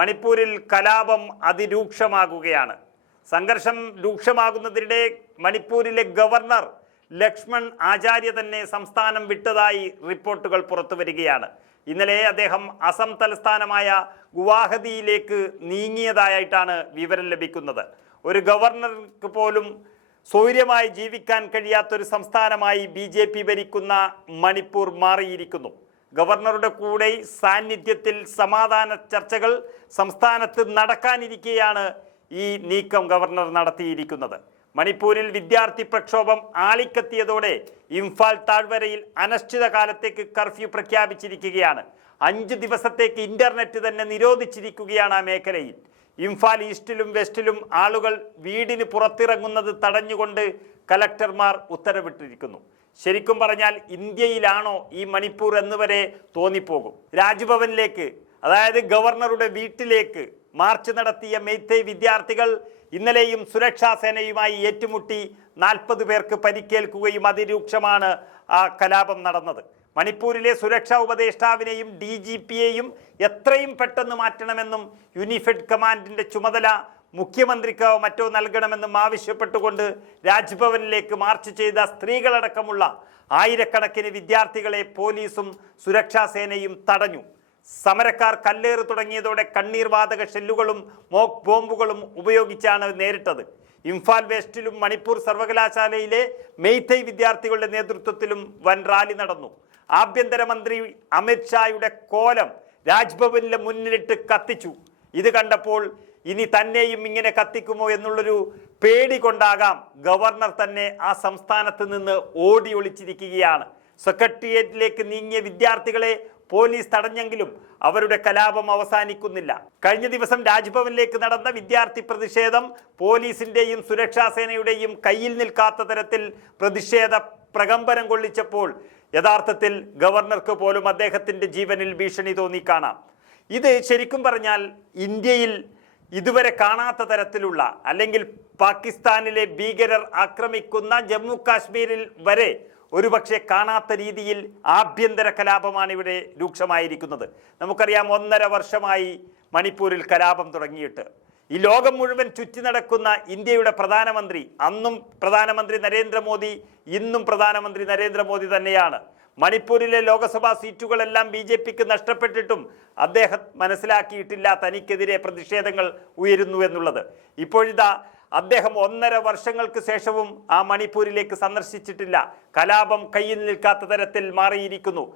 മണിപ്പൂരിൽ കലാപം അതിരൂക്ഷമാകുകയാണ്. സംഘർഷം രൂക്ഷമാകുന്നതിനിടെ മണിപ്പൂരിലെ ഗവർണർ ലക്ഷ്മൺ ആചാര്യ തന്നെ സംസ്ഥാനം വിട്ടതായി റിപ്പോർട്ടുകൾ പുറത്തു വരികയാണ് ഇന്നലെ അദ്ദേഹം അസം തലസ്ഥാനമായ ഗുവാഹതിയിലേക്ക് നീങ്ങിയതായിട്ടാണ് വിവരം ലഭിക്കുന്നത്. ഒരു ഗവർണർക്ക് പോലും സ്വൈര്യമായി ജീവിക്കാൻ കഴിയാത്തൊരു സംസ്ഥാനമായി ബി ഭരിക്കുന്ന മണിപ്പൂർ മാറിയിരിക്കുന്നു. ഗവർണറുടെ കൂടെ സാന്നിധ്യത്തിൽ സമാധാന ചർച്ചകൾ സംസ്ഥാനത്ത് നടക്കാനിരിക്കെയാണ് ഈ നീക്കം ഗവർണർ നടത്തിയിരിക്കുന്നത്. മണിപ്പൂരിൽ വിദ്യാർത്ഥി പ്രക്ഷോഭം ആളിക്കത്തിയതോടെ ഇംഫാൽ താഴ്വരയിൽ അനിശ്ചിതകാലത്തേക്ക് കർഫ്യൂ പ്രഖ്യാപിച്ചിരിക്കുകയാണ്. അഞ്ച് ദിവസത്തേക്ക് ഇന്റർനെറ്റ് തന്നെ നിരോധിച്ചിരിക്കുകയാണ് ആ മേഖലയിൽ. ഇംഫാൽ ഈസ്റ്റിലും വെസ്റ്റിലും ആളുകൾ വീടിന് പുറത്തിറങ്ങുന്നത് തടഞ്ഞുകൊണ്ട് കലക്ടർമാർ ഉത്തരവിട്ടിരിക്കുന്നു. ശരിക്കും പറഞ്ഞാൽ ഇന്ത്യയിലാണോ ഈ മണിപ്പൂർ എന്നുവരെ തോന്നിപ്പോകും. രാജ്ഭവനിലേക്ക് അതായത് ഗവർണറുടെ വീട്ടിലേക്ക് മാർച്ച് നടത്തിയ മെയ്തേയ് വിദ്യാർത്ഥികൾ ഇന്നലെയും സുരക്ഷാ സേനയുമായി ഏറ്റുമുട്ടി നാൽപ്പത് പേർക്ക് പരിക്കേൽക്കുകയും അതിരൂക്ഷമാണ് ആ കലാപം നടന്നത്. മണിപ്പൂരിലെ സുരക്ഷാ ഉപദേഷ്ടാവിനെയും ഡി ജി പിയെയും എത്രയും പെട്ടെന്ന് മാറ്റണമെന്നും യൂണിഫൈഡ് കമാൻഡിന്റെ ചുമതല മുഖ്യമന്ത്രിക്കോ മറ്റോ നൽകണമെന്നും ആവശ്യപ്പെട്ടുകൊണ്ട് രാജ്ഭവനിലേക്ക് മാർച്ച് ചെയ്ത സ്ത്രീകളടക്കമുള്ള ആയിരക്കണക്കിന് വിദ്യാർത്ഥികളെ പോലീസും സുരക്ഷാ സേനയും തടഞ്ഞു. സമരക്കാർ കല്ലേറ് തുടങ്ങിയതോടെ കണ്ണീർവാതക ഷെല്ലുകളും മോക്ക് ബോംബുകളും ഉപയോഗിച്ചാണ് നേരിട്ടത്. ഇംഫാൽ വെസ്റ്റിലും മണിപ്പൂർ സർവകലാശാലയിലെ മെയ്തൈ വിദ്യാർത്ഥികളുടെ നേതൃത്വത്തിലും വൻ റാലി നടന്നു. ആഭ്യന്തരമന്ത്രി അമിത്ഷായുടെ കോലം രാജ്ഭവനിലെ മുന്നിലിട്ട് കത്തിച്ചു. ഇത് കണ്ടപ്പോൾ ഇനി തന്നെയും ഇങ്ങനെ കത്തിക്കുമോ എന്നുള്ളൊരു പേടി കൊണ്ടാകാം ഗവർണർ തന്നെ ആ സംസ്ഥാനത്ത് നിന്ന് ഓടി ഒളിച്ചിരിക്കുകയാണ്. സെക്രട്ടേറിയറ്റിലേക്ക് നീങ്ങിയ വിദ്യാർത്ഥികളെ പോലീസ് തടഞ്ഞെങ്കിലും അവരുടെ കലാപം അവസാനിക്കുന്നില്ല. കഴിഞ്ഞ ദിവസം രാജ്ഭവനിലേക്ക് നടന്ന വിദ്യാർത്ഥി പ്രതിഷേധം പോലീസിന്റെയും സുരക്ഷാ സേനയുടെയും കയ്യിൽ നിൽക്കാത്ത തരത്തിൽ പ്രതിഷേധ പ്രകമ്പനം കൊള്ളിച്ചപ്പോൾ യഥാർത്ഥത്തിൽ ഗവർണർക്ക് പോലും അദ്ദേഹത്തിന്റെ ജീവനിൽ ഭീഷണി തോന്നി കാണാം. ഇത് ശരിക്കും പറഞ്ഞാൽ ഇന്ത്യയിൽ ഇതുവരെ കാണാത്ത തരത്തിലുള്ള അല്ലെങ്കിൽ പാകിസ്ഥാനിലെ ഭീകരർ ആക്രമിക്കുന്ന ജമ്മു കാശ്മീരിൽ വരെ ഒരുപക്ഷെ കാണാത്ത രീതിയിൽ ആഭ്യന്തര കലാപമാണ് ഇവിടെ രൂക്ഷമായിരിക്കുന്നത്. നമുക്കറിയാം ഒന്നര വർഷമായി മണിപ്പൂരിൽ കലാപം തുടങ്ങിയിട്ട്. ഈ ലോകം മുഴുവൻ ചുറ്റി നടക്കുന്ന ഇന്ത്യയുടെ പ്രധാനമന്ത്രി അന്നും പ്രധാനമന്ത്രി നരേന്ദ്രമോദി ഇന്നും പ്രധാനമന്ത്രി നരേന്ദ്രമോദി തന്നെയാണ്. മണിപ്പൂരിലെ ലോക്സഭാ സീറ്റുകളെല്ലാം ബി ജെ പിക്ക് നഷ്ടപ്പെട്ടിട്ടും അദ്ദേഹം മനസ്സിലാക്കിയിട്ടില്ല തനിക്കെതിരെ പ്രതിഷേധങ്ങൾ ഉയരുന്നു എന്നുള്ളത്. ഇപ്പോഴിതാ അദ്ദേഹം ഒന്നര വർഷങ്ങൾക്ക് ശേഷവും ആ മണിപ്പൂരിലേക്ക് സന്ദർശിച്ചിട്ടില്ല. കലാപം കയ്യിൽ നിൽക്കാത്ത തരത്തിൽ മാറിയിരിക്കുന്നു.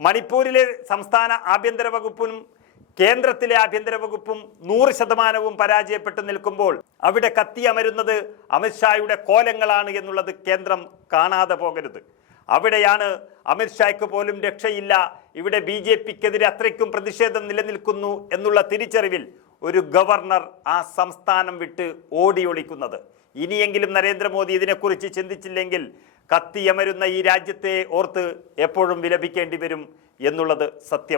മണിപ്പൂരിലെ സംസ്ഥാന ആഭ്യന്തര വകുപ്പും കേന്ദ്രത്തിലെ ആഭ്യന്തര വകുപ്പും നൂറ് ശതമാനവും പരാജയപ്പെട്ടു നിൽക്കുമ്പോൾ അവിടെ കത്തിയമരുന്നത് അമിത്ഷായുടെ കോലങ്ങളാണ് എന്നുള്ളത് കേന്ദ്രം കാണാതെ പോകരുത്. അവിടെയാണ് അമിത്ഷായ്ക്ക് പോലും രക്ഷയില്ല. ഇവിടെ ബി ജെ പിക്കെതിരെ അത്രയ്ക്കും പ്രതിഷേധം നിലനിൽക്കുന്നു എന്നുള്ള തിരിച്ചറിവിൽ ഒരു ഗവർണർ ആ സംസ്ഥാനം വിട്ട് ഓടിയൊളിക്കുന്നത്. ഇനിയെങ്കിലും നരേന്ദ്രമോദി ഇതിനെക്കുറിച്ച് ചിന്തിച്ചില്ലെങ്കിൽ കത്തിയമരുന്ന ഈ രാജ്യത്തെ ഓർത്ത് എപ്പോഴും വിലപിക്കേണ്ടി വരും എന്നുള്ളത് സത്യം.